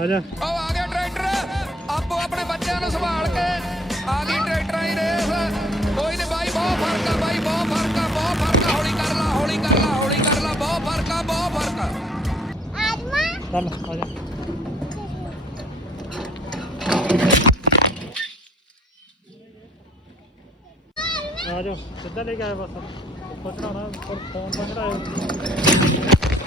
ਉਹ ਆ ਗਿਆ ਟਰੈਕਟਰ ਆਪੋ ਆਪਣੇ ਬੱਚਿਆਂ ਨੂੰ ਸੰਭਾਲ ਕੇ ਆ ਗਈ ਟਰੈਕਟਰਾਂ ਦੀ ਰੇਸ ਕੋਈ ਨਹੀਂ ਬਾਈ ਬਹੁਤ ਫਰਕ ਆ ਬਾਈ ਬਹੁਤ ਫਰਕ ਆ ਹੌਲੀ ਕਰ ਲਾ ਹੌਲੀ ਕਰ ਲਾ ਬਹੁਤ ਫਰਕ ਆ ਚੱਲ ਆ ਜਾ ਆ ਜਾਓ ਸਿੱਧਾ ਲੈ ਕੇ ਆਏ ਬਸ ਉੱਪਰ ਚੜਾਉਣਾ ਫੋਨ ਪਰ ਚੜਾਇਓ